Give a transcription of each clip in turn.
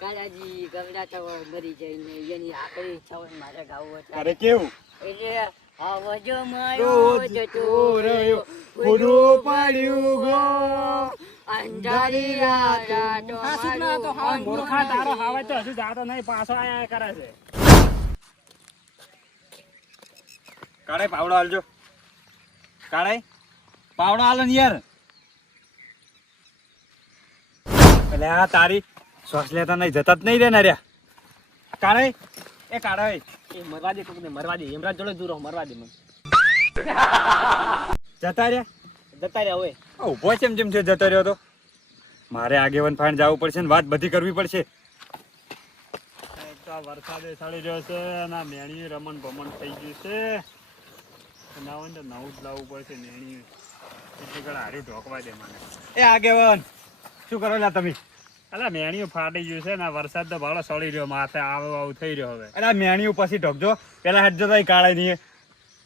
કાલાજી ગમડા તો મરી જઈને એની આખરી ઈચ્છા મારે ગાવું હતું. અરે કેવું એટલે આવજો મારો જતો રહ્યો પૂરું પડ્યું ગો અંધારી રાત મૂર્ખા તારો હાવે તો હજુ જાતો નહીં, પાછો આયા કરે છે. કાળે પાવડો હાલજો. કાળે પાવડો હાલો ને યાર. એટલે આ તારી શ્વાસ લેતા નહીં, જતા જ નહીં રે ને રહ્યા. કાળે એ કાળે એ મરવા દે, તું મરવા દે, હેમરાજ જોડે દૂર રહો, મરવા દે મને. જતા રહ્યા. જતા રહ્યા હવે. ઉભો છે જેમ છે જતો રહ્યો તો. મારે આગેવન ફાઈન જવું પડશે ને વાત બધી કરવી પડશે. વરસાદે સાડી રહ્યો છે અને મેણી રમણ ભમણ થઈ ગયું છે. નવું તો નવું જ લાવવું પડશે. મેણી એટલી ઘણા હાર્યું ઢોકવા દે મને. એ આગેવન શું કરો લા તમે? અલા મેણીઓ ફાટી ગયું છે ને વરસાદ તો ભાડો સળી રહ્યો, માથે આવું થઈ રહ્યો હવે. અરે મેણીઓ પછી ઢોકજો. પેલા હેડજો તો કાળે નહીં.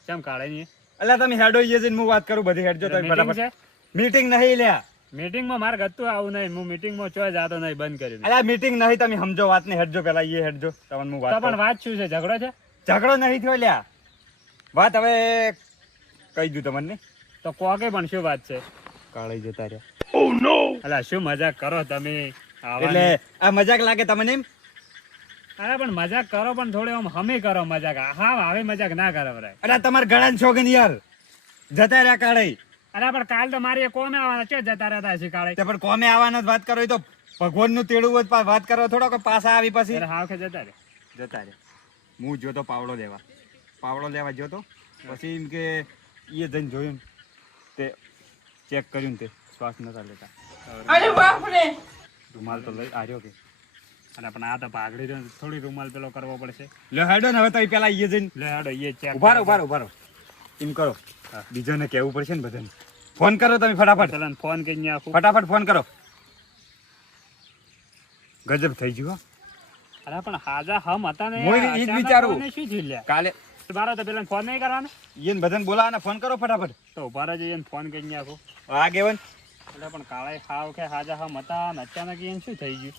કેમ કાઢે નહીં? એટલે તમે હેડો જઈને હું વાત કરું બધી હેડજો તો ફટાફટ. મીટિંગ નહીં લ્યા. મીટિંગમાં મારે ગતું આવું નહીં, હું મીટિંગમાં ચોય જાતો નહીં, બંધ કર્યું. અરે મીટિંગ નહીં, તમે સમજો વાત ને હેડજો પેલા એ હેડજો તમને હું વાત પણ વાત શું છે? ઝઘડો છે? ઝઘડો નહીં થયો લ્યા. વાત હવે કહી દઉં તમને. તો કોકે પણ શું વાત છે? કાળે જતા રહ્યા. ઓ નો! અલા શું મજાક કરો તમે? એટલે આ મજાક લાગે તમને એમ? અરે પણ મજાક કરો પણ થોડી આમ હમે કરો મજાક. હા હવે મજાક ના કરો ભાઈ. અરે તમારે ગળાન છોકન યાર જતા રહ્યા કાળે. અરે પણ કાલ તો મારી કોમે આવવાના છે, જતા રહેતા છે કાળે. પણ કોમે આવવાનો વાત કરો તો ભગવાન નું તેડું હોય વાત કરો થોડો કે પાછા આવી પછી. હા કે જતા રે. હું જોતો પાવડો લેવા જોતો પછી એમ કે એ જઈને જોયું તે ચેક કર્યું તે શ્વાસ નતા લેતા. અરે બાપ રે! રૂમાલ તો લઈ આવ્યો કે. અને પણ આ તો પાઘડી રહ્યો, થોડી રૂમાલ પેલો કરવો પડશે. લે હેડો ને હવે તો પેલા એ જઈને લે હેડો એ ચેક. ઉભા રહો એમ કરો. બીજોને કેવું પડશે ને બધાને. ફોન કરો તમે ફટાફટ. ચલો ફોન કરી નાખું. ફટાફટ ફોન કરો. ગજબ થઈ ગયું. અરે પણ હાજા હમ હતા ને. હું ઈ જ વિચારું. શું થયું લ્યા? કાલે બારો તો પેલા ફોન નહીં કરવાનો. એને બધાને બોલાવાના ફોન કરો ફટાફટ. તો ઉભા રહેજો, એને ફોન કરી નાખું. આગેવન એટલે પણ કાળે ખાવ કે હાજા હમ હતા ને અચાનક એને શું થઈ ગયું?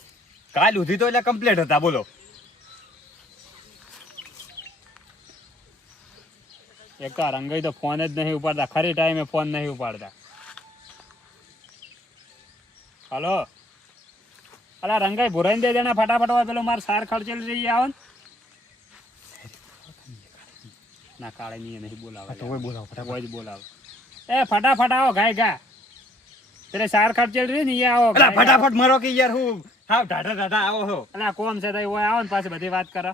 કાલ ઉધી તો એટલે કમ્પ્લીટ હતા. બોલો. એક તો રંગાઈ તો ફોન જ નહીં ઉપાડતા, ખરી ટાઈમે ફોન નહીં ઉપાડતા. હલો અલા રંગાઈ ભુરાઈ દે દેના ફટાફટ હોય પેલો મારે સાર ખર્ચેલી રહી આવો ના. કાળે નહીં બોલાવે તો કોઈ બોલાવો ફટાફટ. બોલાવો એ ફટાફટ આવો ગાય ગા પેલે સાર ખર્ચેલી રહી ને આવો. ફટાફટ મરો કે યાર હું હાવ ઢાઢા આવો હો. અલા કોમ છે તઈ ઓય આવો ને પાછી બધી વાત કરો.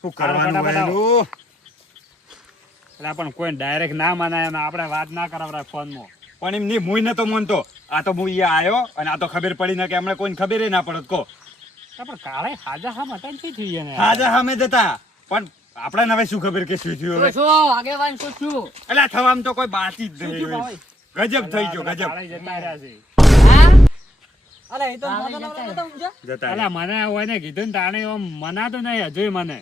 શું કરવાનું એનું? એટલે પણ કોઈ ડાયરેક્ટ ના મનાય અને આપણે વાત ના કરાવરા ફોનમાં. પણ એમ નહીં, હું નતો માનતો. આ તો હું અહીંયા આવ્યો અને આ તો ખબર પડી ને કે હમણાં કોઈને ખબર ના પડત કો. પણ કાળે હાજા હા મતા શું થઈ ગયા ને? હાજા સામે જતા પણ આપણે હવે શું ખબર કે શું થયું હવે. શું આગેવાન શું છું? એટલે થવામાં તો કોઈ બાતી જ નહીં. ગજબ થઈ ગયો ગજબ. કાળે જતા રહ્યા છે. હા? અલા એ તો જતા અલા મને હોય ને કીધું ને તાણે એમ મનાતું નહીં હજુ મને.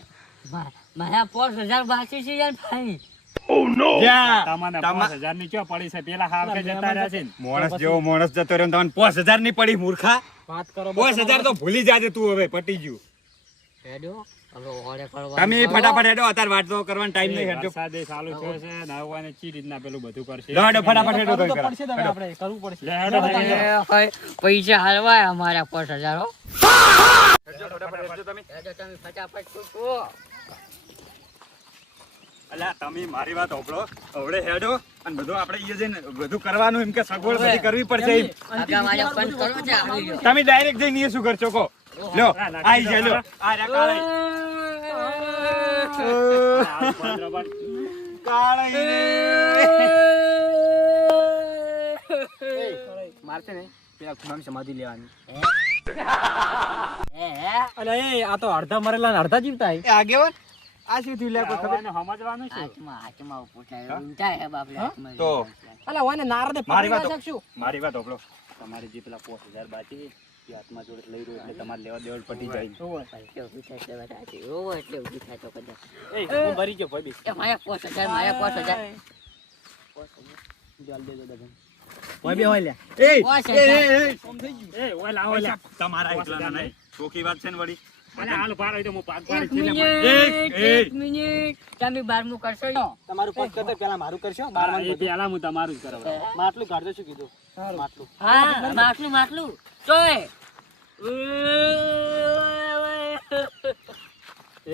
મારા 5000 બાકી છે યાર ભાઈ. તમને 5000 ની ક્યાં પડી છે? પેલા હાવ કે જતા રહ્યા છે ને. માણસ જેવો માણસ જતો રહ્યો તમને 5000 ની પડી મૂર્ખા. વાત કરો. 5000 તો ભૂલી જાજે તું હવે પટી ગયું. હેડો હવે ઓરે કરવા. તમે ફટાફટ હેડો, અત્યારે વાત તો કરવાનો ટાઈમ નહીં. હેડજો વરસાદે ચાલુ થયો છે ને હવે એને ચી રીતના પેલું બધું કરશે. હેડો ફટાફટ હેડો તો પેલા. પડશે તમે આપણે કરવું પડશે. લે હેડો પૈસા હાલવાય અમારા 5000 હો. હેડજો ફટાફટ હેડજો તમે. હેડો તમે ફટાફટ છૂટો. અલ્યા તમે મારી વાત સાંભળો. હવે હેડો અને બધું આપણે અહીંયા જઈને બધું કરવાનું એમ કે સગવડ બધી કરવી પડશે. આગા મારે ફોન કરો છે આવી ગયો. તમે ડાયરેક્ટ જઈને એ શું કરશો કો? લ્યો આઈ જાય. લ્યો આ રે કાળે મારશે ને પેલા ખૂણાની સમાધિ લેવાની. હે અલે એ આ તો અડધા મરેલા ને અડધા જીવતા હે. આગેવાન આ શું થયું? લે કોઈ ખબર સમજવાનું છે. હાથમાં પૂછાય ઊંચાય હે બાપલે હાથમાં. તો અલા ઓને નારદે મારી પકડી વાત ના શકશું. મારી વાત સાંભળો. તમારી જે પેલા 5000 બાકી એ હાથમાં જોડે લઈ રહ્યો એટલે તમારે લેવા દેવડ પટી જાય. એટલે ઊભી થાય એટલે વધારે ઓવો એટલે ઊભી થાય તો કદાચ. એ હું ભરી ગયો ભાઈ. એ મારા 5000 મારા 5000. ચાલ દેજો દગન ઓય બે હોય લે ઓય શેઠ. કોમ થઈ ગયું એ ઓય લાવો લે તમારા એકલાના નહીં ચોખી વાત છે ને વળી અલે હાલ પાર હોય તો હું પાક એક પાડી છેલ્લે મિનિટ, એ. એક મિનિટ. તમે 12મું કરશો ને? તમારું પગ કરતા પેલા મારું કરશો 12 એ પેલા હું તમારું જ કરાવડાવું. માટલું કાઢજો શું કીધું માટલું હા, માટલું માટલું. ચોય.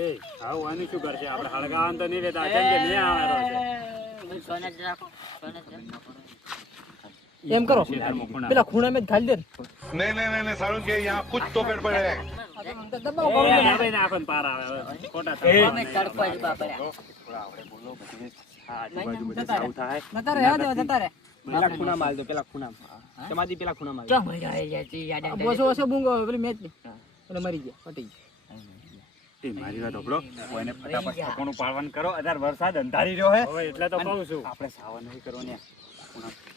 એ આવું આનું શું કરશે આપણે હળગાવાનું તો નહીં રહેતા કેમ કે નહીં આવેલો છે સોને જ રાખો, સોને જ રાખો. એમ કરો ખેતરમાં ખૂણા. પેલા ખૂણા મેં જ ખાલી દે नहीं नहीं नहीं नहीं सारुण के यहाँ कुछ तो गड़बड़ है દબાવો એ હવે નાખો ને પાર આવે હવે. ખોટા થાય. અમે તડકો જ બાપરા. હા, આજુબાજુ બધું સારું થાય. જતા રે દેવા જતા રે પેલા ખૂણા માલ દો પેલા ખૂણા તમારી પેલા ખૂણા માલ ચો મજા આવી જાય છે, યાદ આવી જાય. બોસો ઓસો બુંગો પેલી મેચ ની એટલે મરી ગયા પટી ગયા એ મારી વાત સાંભળો કોઈને ફટાફટ ઠકોણું પાડવાનું કરો અત્યારે વરસાદ અંધારી રહ્યો હે હવે એટલે તો કહું છું આપણે સાવન નહીં કરો ને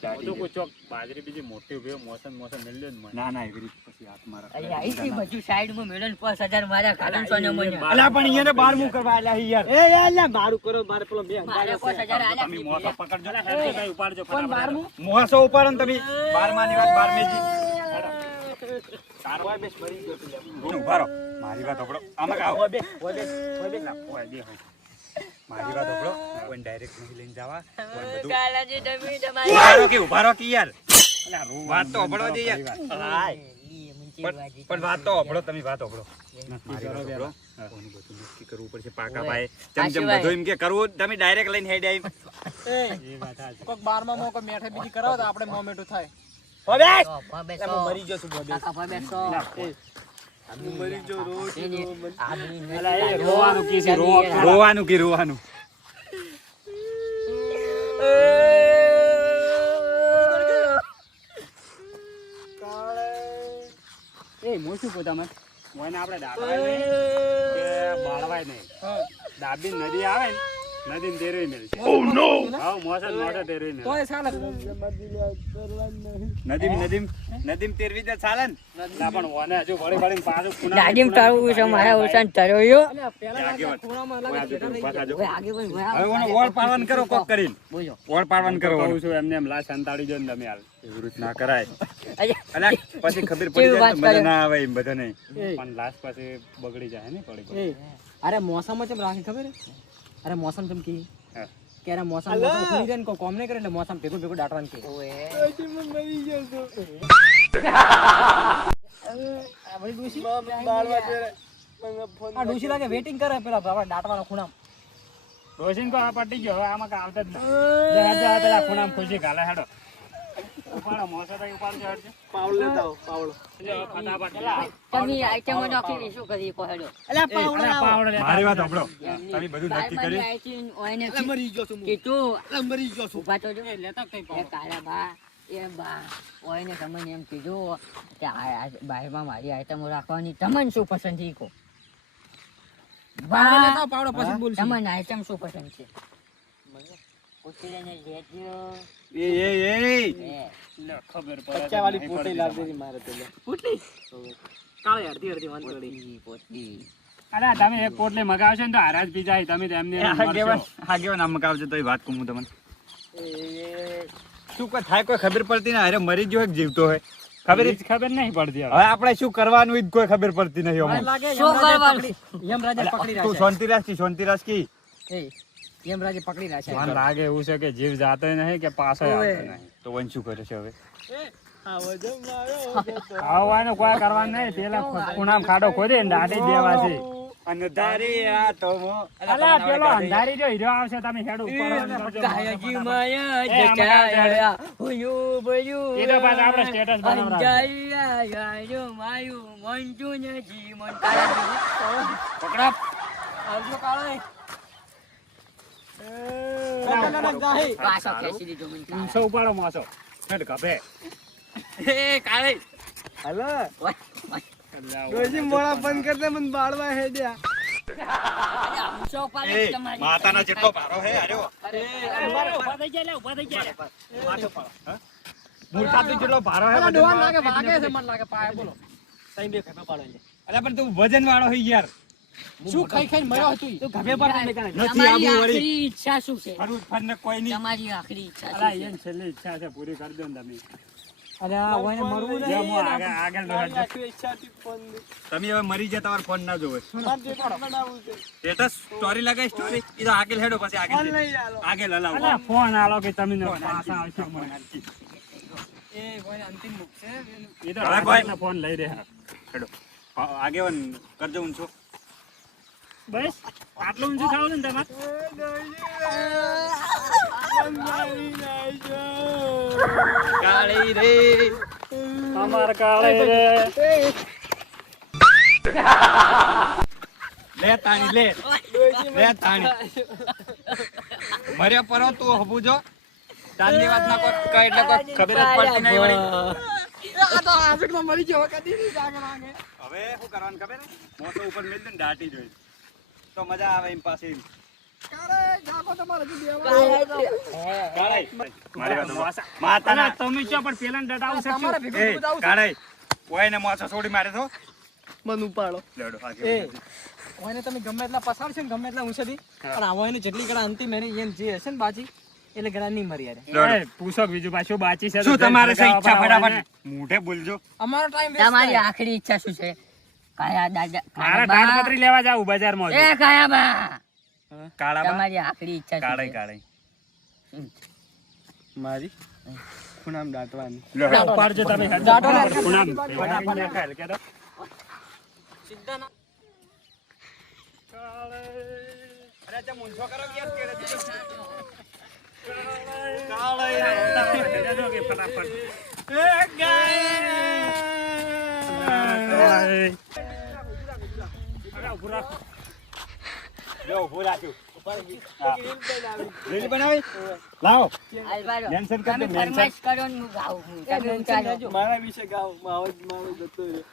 બધું કોઈ ચોક બાજરી બીજી મોટી ઉભી હોય, મોસમ મેલ્યો જ મને. ના ના એવી રીતે પછી હાથ મારા અરે આઈ થી બધું સાઈડમાં મેળો ને 5000 મારા ખાલન સોને મને. અલા પણ અહીંયા 12મું કરવા આલ્યા છે યાર એ યાર લે મારું કરો મારે પેલો બે મારે 5000 આલ્યા. તમે મોસો પકડજો અલા હેડ તો કઈ ઉપાડજો પણ ફટાફટ. 12મું મોસો ઉપાડો ને તમે 12માની વાત 12મેજી ઓય બેસ મરી ગયો તું લે ગુણ ઉભા રહો મારી વાત સાંભળો આમાં આવો ઓય બે ઓય બે ઓય બે હોય મારી વાત સાંભળો કોઈ ડાયરેક્ટ નહીં લઈને જવા કોઈ બધું કાલાજી ડમી તમારી. ઉભા રહો કે યાર અલા રોવાનું વાત તો સાંભળો દે યાર હાય. ઈ મુંચી પણ વાજી. પણ વાત તો સાંભળો તમે વાત સાંભળો નક્કી મારી કરો વાત પેલા. સાંભળો કોનું બધું નક્કી કરવું પડશે પાકા ઓય. પાયે જેમ જેમ આશીભાઈ. બધું એમ કે કરવું તમે ડાયરેક્ટ લઈને હેડ આવી એ વાત સાચી. કોક 12માં મોકો મેઠે બીજી કરાવો તો આપણે મોમેન્ટો થાય તો, ભા બેસો. એમાં મરી ગયો છું બોબે કાકા ભા બેસો. મરી ગયો રોજ આદમી અલા એ રોવાનું કીધું, રોવા. રોવાનું કે રોવાનું એ હું શું કહું તમે મોયને આપણે દાબવાય નહીં કે બાળવાય નહીં દાબી નદી આવે ને નદી તેરવી મેળશે હા મોસે તેરવી મેળ તોય ચાલે નદીમ તેરવી દે ચાલે ને ના પણ ઓને હજુ વળી વળીને પાછું ખૂણા દાદીમ તળવું છે મારા ઓછાને તળ્યો. પેલા ખૂણામાં ઓય આજુ તું ઉભા થાજો. ઓય આગે બોલ, ઓય હવે આગે. ઓનો ઓળ પાડવાનું કરો કોક કરીને બોલો. ઓળ પાડવાનું કરો કહું છું એમને એમ લાશ સંતાડી જો ને તમે હાલ એવી રીત ના કરાય અરે, અલા પછી ખબર પડી કેવી જાય તો વાત મજા કરે. ના આવે એમ બધા નહીં પણ લાશ પછી બગડી જાય ને પડી પડી. અરે મોસમ ચમ રાખી ખબર હે? અરે મોસમ ચમ કી હા. કે અરે મોસમ ખુલી જાય ને કોઈ કોમ નહીં કરે એટલે મોસમ ભેગું ભેગું દાટવાનું કે ઓય. આ ડોશી લાગે વેટિંગ કરે પેલા આપણા દાટવાના ખૂણા રોશીન કો આ પટી ગયો હવે આમાં કાં આવતા જ ના જરા જરા પેલા ખૂણામાં ખુશી ગાલે હેડો ઉપાડો મોસે તો ઉપાડજો હેડજો પાવડો લેતા આવો પાવડો જો ફટાફટ પેલા તમે આઈટમો નાખીને શું કરી કહો હેડો. અલા પાવડો લે મારી વાત સાંભળો તમે બધું નક્કી બારમાની કર્યું આઈટીન ઓયને મરી ગયો છું કીધું મરી ગયો છું ઊભા તો જો. લેતા કઈ એ કાળા બા એ બા ઓયને તમને એમ કીધું કે આ બારમાં મારી આઈટમો રાખવાની તમને શું પસંદ છે ઈ કહો. પાવડો બા લેતા પાવડો પછી બોલશું તમને આઈટમ શું પસંદ છે? ઉતરીને લેજો. એ એ, લે ખબર પડે કચ્ચા વાળી પોટી લાવી દીધી મારે પેલે પોટલી? કાળી અડધી અડધી વાંધ પડી પોટલી, પોટલી. અરે તમે એક પોટલી મગાવશો ને તો હારાજ પી જાય તમે તો એમને એમ મરશો. આગેવાન આમ મકાવજો તો વાત કહું હું તમને શું કોઈ થાય કોઈ ખબર પડતી નહીં અરે મરી ગયો એક જીવતો હોય ખબર એ જ ખબર નહીં પડતી હવે. હવે આપણે શું કરવાનું ઈ જ કોઈ ખબર પડતી નહીં મને અમને. લાગે શું કરવાનું? યમરાજે પકડી તું શાંતિ રાખી યમરાજે પકડી રાખે મને લાગે એવું છે કે જીવ જાતો નહીં કે પાછો આવતો નહીં. તો વન શું કરે છે હવે આવવાનું કોઈ કરવાનું નહીં પેલા ખૂણામાં ખાડો ખોદી ને દાટી દેવા છે. અંધારી આ તો અલા પેલો અંધારી જો હીરો આવશે તમે હેડ ઉપર કાયાજી માયા એ, આમાં જટાયા, હુયું ભયું એ તો પાછા આપણે સ્ટેટસ બનાવડાવશું. અંજાયા યાયો માયું મંજુને જીવન કાયાજી. પકડા આવજો કાળા પાછો ખેંચી દીધો મને કાળા. ઊંચો ઉપાડો મોસો હેડ ગભે. એ કાળી. હલો ઓય, ઓય. ડોશી મોળા બંધ કરતા મને બાળવા હેડ્યા અરે, ઊંચો પાડો એ તમારી. માતાના જેટલો ભારો હે આર્યો ઉભા થઈ જાય લે, ઉભા થઈ જાય. મૂર્ખાતું જેટલો ભારો હે ડોહા વજનમાં. લાગે વાગે છે મને લાગે પાય બોલો તઈ બે ખભે પાડો લે અલા પણ તું વજન વાળો હે યાર શું ખાઈ ખાઈને મર્યો હતું તું ગભે પર નહીં કાંઈ. નથી તમારી આબુ વળી. આખરી ઈચ્છા શું છે ફરવું ફરને કોઈ નહીં. તમારી આખરી ઈચ્છા અલા શું છે એને છેલ્લી ઈચ્છા છે પૂરી કરી દો ને તમે અરે આ ઓયને મરવું જો નહીં હું આગળ મારી દોડજો. આખી ઈચ્છા હતી ફોન તમે હવે મરી જાય તમારો ફોન ના જોવે. બનાવવું છે સ્ટેટસ સ્ટોરી લગાવી સ્ટોરી એ તો આગળ હેડો પછી આગળ નહીં આલો આગળ હલાવો. અલા ફોન આલો કે તમે ને પાછા આવશો મને. એ ઓયને અંતિમ મુખ છે એ તો હવે કોઈ- રાતના ફોન લઈ રહ્યા હેડો આગેવાન કરજો ઊંચો. બસ આટલું ઊંચું ખાવ ને તમારે કાળી રે અમાર કાળે રે લે તાણી લે તાણી મર્યા પરો તું હબુ જો ચાંદની વાત ના કોઈ કહે એટલે કોઈ ખબર જ પડતી નહીં વળી. આ તો આશિક નો મરી ગયો કદી નહીં જાગે લાગે હવે શું કરવાનું ખબર હે? મોસો ઉપર મેલ દે ને દાટી જોઈ તો મજા આવે એમ પાસે એમ. કારે જાગો તમારે જો દેવા કાળાઈ મારી વાત સાંભળો. અલા, માતાના તમે છો પણ પેલા ડટાવું છે તમારે શું? ભેગું એ બધું આવું કાળાઈ ઓયને મોસો છોડી મારે તો મન ઉપાડો લેડો એ આગળ. ઓયને તમે ગમે એટલા પસાડશો ને ગમે એટલા ઊંચેથી પણ આ ઓયને જેટલી કડા અંતિમ એની એમ જે હશે ને બાજી એટલે ગળા નહીં મરી યાર લેડો. એ, પૂછો બીજું પાછું બાચી છે તો શું તમારે છે જઈને ઈચ્છા ભગાવવા પડે ફટાફટ મોઢે બોલજો. અમારો ટાઈમ તમારી આખરી ઈચ્છા શું છે કાયા દાદા મારે કાયા બા? તાડપત્રી લેવા જાવું બજારમાં એ કાયા બા કાળા બા તમારી આખરી ઈચ્છા શું કાળાઈ છે કાળાઈ મારી ખૂણામ દાટવાની ઉપાડજો તમે દાટો ને. ખૂણામ. કે તો. સીધા ના અરે ચમ ઊંચો કરો કે યાર કેડે દીધો. જજો કે ફટાફટ. અરે, ઊભું રાખો. લો ઊભું રાખ્યું. રીલ બનાવી લાવો આલવારો. મેન્શન કરી દો, તમે મેન્શન. ફરમાઈશ કરો ને હું ગાઉં છું. તમે ચાલો. મારા વિશે ગાવ માવો જતો રહ્યો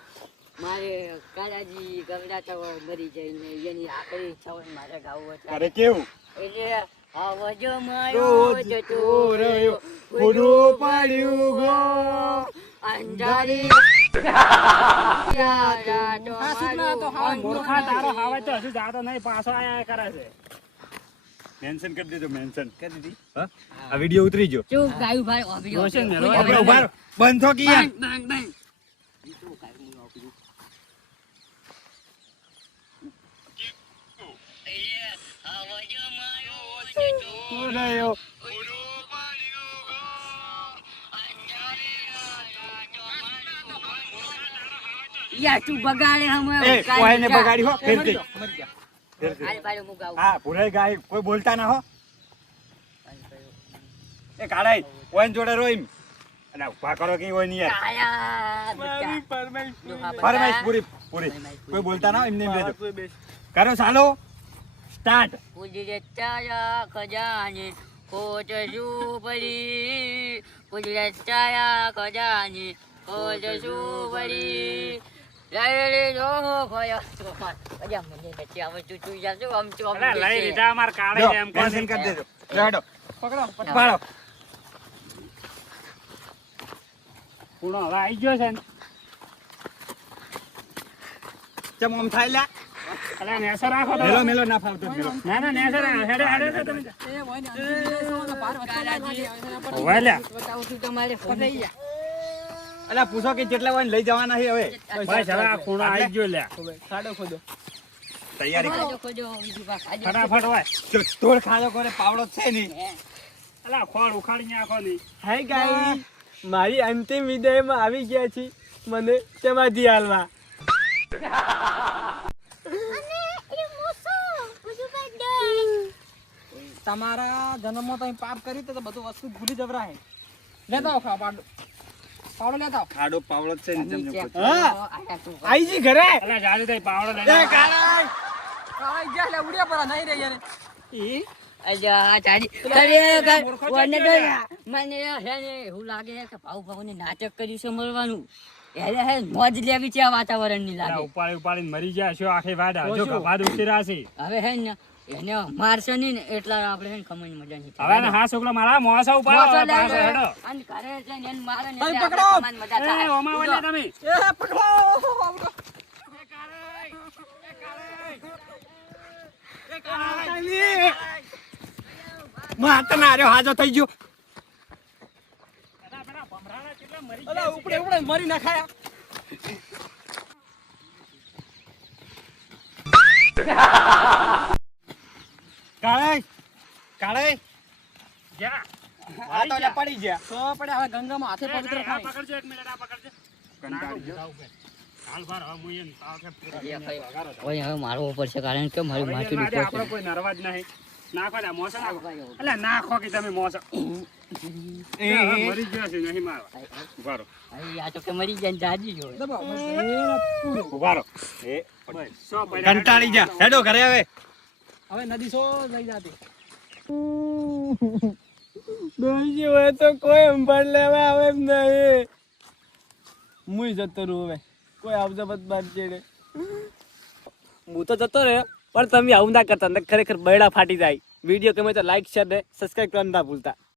મારે કાલાજી ગવડાતો મરી જઈને એની આખરી ઈચ્છા હોય મારે ગાવું હતું. અરે કેવું એટલે આવજો મારો રોજ જતો રહ્યો, પૂરું પૂરું પાડ્યું ગો. અંધારી મૂર્ખા તારો હાવે તો હજુ જાતો નહીં પાછો આયા કરે છે. મેન્શન કરી દેજો મેન્શન કરી દીધી. હા આ વિડિયો ઉતરી ગયો. ચૂપ ગાયું ભાઈ ઓબી રોશન ને, ઓબી. આપણે ઉભા રહો. બંધ થો કે યાર. બંધ, બંધ, બંધ. ઈ શું ગાયું ઓબી? આવજો મારો જતો રહ્યો. યાર તું બગાડે હમે એ કોઈને બગાડી હો ફેરથી. હાલ ભાઈ હું ગાઉં. હા ભૂલાઈ ગાય કોઈ બોલતા ના હો. એ કાળાઈ ઓઈન જોડે રો એમ. અને ઉભા કરો કે ઓઈન યાર. કાયા બેટા. ફરમાઈશ પૂરી પૂરી. કોઈ બોલતા ના હો, એમને એમ લેજો. કરો ચાલો સ્ટાર્ટ. કુદરત તારા ખજાને ખોટ શું પડી કુદરત તારા ખજાને ખોટ શું પડી લઈ લીધો ભયો અજા મને નથી આવડતું તું જાજો આમ તો આમ અલા, લઈ બેસે. લીધા અમાર કાળે જો એમ કહે મેન્શન છે. કરી દેજો. જો હેડો પકડો પાડો. પૂણો હવે આઈ ગયો છે ને. ચમ આમ થાય લ્યા. અલા, નેસો રાખો તો. મેલો મેલો ના ફાવતો જ મેલો. ના ના નેસો રાખો. હેડે હેડે તો તમે. એ ઓયને અંતિમ પાર કાલાજી. હોવે લ્યા. બતાવું છું તમારે પકડાઈ ગયા અલા પૂછો કે કેટલા વાન લઈ જવાના છે હવે. બસ હવે આ ખૂણો આઈ ગયો લ્યા. ખાડો ખોદો તૈયારી કરો. ખોજો, ખોજો, બીજું કાંઈ ખાજો. ફટાફટ હોય. જો તોડ ખાજો કરે પાવડો જ છે નહીં. હે. અલા, ખોળ ઉખાડી નાખો ની. હાય ગાઈસ મારી અંતિમ વિદાયમાં આવી ગયા છે મને સમાધિ હાલવા તમારા જન્મમાં તો અહીં પાપ કર્યું તો બધું વસ્તુ ભૂલી જવરાય લેતા આવો પાવડો પાવડો લેતા આવો ખાડો પાવડો જ છે ને જેમ જેમ નીચે ખોટું. ખોજો. આયા તું. આઈજી ઘરે અલા, જાજુ તઈ પાવડો લઈ એ લે. કાળાઈ. આઈ ગયા લે ઉડ્યા પર નહીં રે યાર ઈ અજા તારી ખરેખર વને તો મને હે ને એવું લાગે છે કે ભાઉને નાટક કર્યું છે મળવાનું એટલે હે મોજ લેવી છે આ વાતાવરણની અલા, લાગે ઉપાડી ઉપાડીને મરી ગયા છો આખી વાડા. જો ઓછું. કપાદ ઉછેરા છે. હવે હે ને એને મારશે નહીં ને એટલા આપણે હે ને ખમણ મજા નહીં હવે ને હા છોકરો મારા મોસો ઉપાડો. હવે પાછો હેડો. અને ઘરે જઈને એને મારે ને અહીં એટલે પકડો. આપણે ખમણ મજા એ, થાય. ઓમાં વળ્યા તમે. એ પકડો પાવડો માતા ના રહ્યો હાજો થઈ ગયો. પેલા ભમરાના કેટલા મરી અલા ઉપડે ઉપડે મરી નાખાયા. કાળે કાળે ગયા. આ તો લે પડી ગયા. તો પડે હવે ગંગામાં હાથે પવિત્ર આ થાય. પકડજો, એક મિનિટ આ પકડજો. કંટાળી ગયો. હાલ ભાર, હવે હું એને તાવથી એ ભાઈ, વગાડો તો. ઓય હવે મારવો પડશે કારણ કે મારી હવે માથું એના માટે દુખે આપણો છે. કોઈ નરવા જ નહીં. નાખો ને, મોસો નાખો. અલા નાખો કે તમે મોસો. હવે મરી ગયો છે, નહીં મારવા. ઉભા રહો. અહીં આ તો કે મરી જાય ને જાજી જોવે. દબાવો. પૂરું. ઉભા રહો. બસ, સો પડ્યા. કંટાળી જા હેડો ઘરે હવે. હવે નદી સો લઈ જાતી. ડોશી હોય તો કોઈ અંબાડ લેવા આવે એમ નહીં. મુઈ જતો રહું હવે. કોઈ આવજો બધ બાર ચેડે. હું તો જતો રહ્યો પણ તમે આવું ના કરતા ખરેખર બૈડા ફાટી જાય. વિડીયો ગમે તો લાઈક શેર ને સબસ્ક્રાઇબ કરવાનું ના ભૂલતા.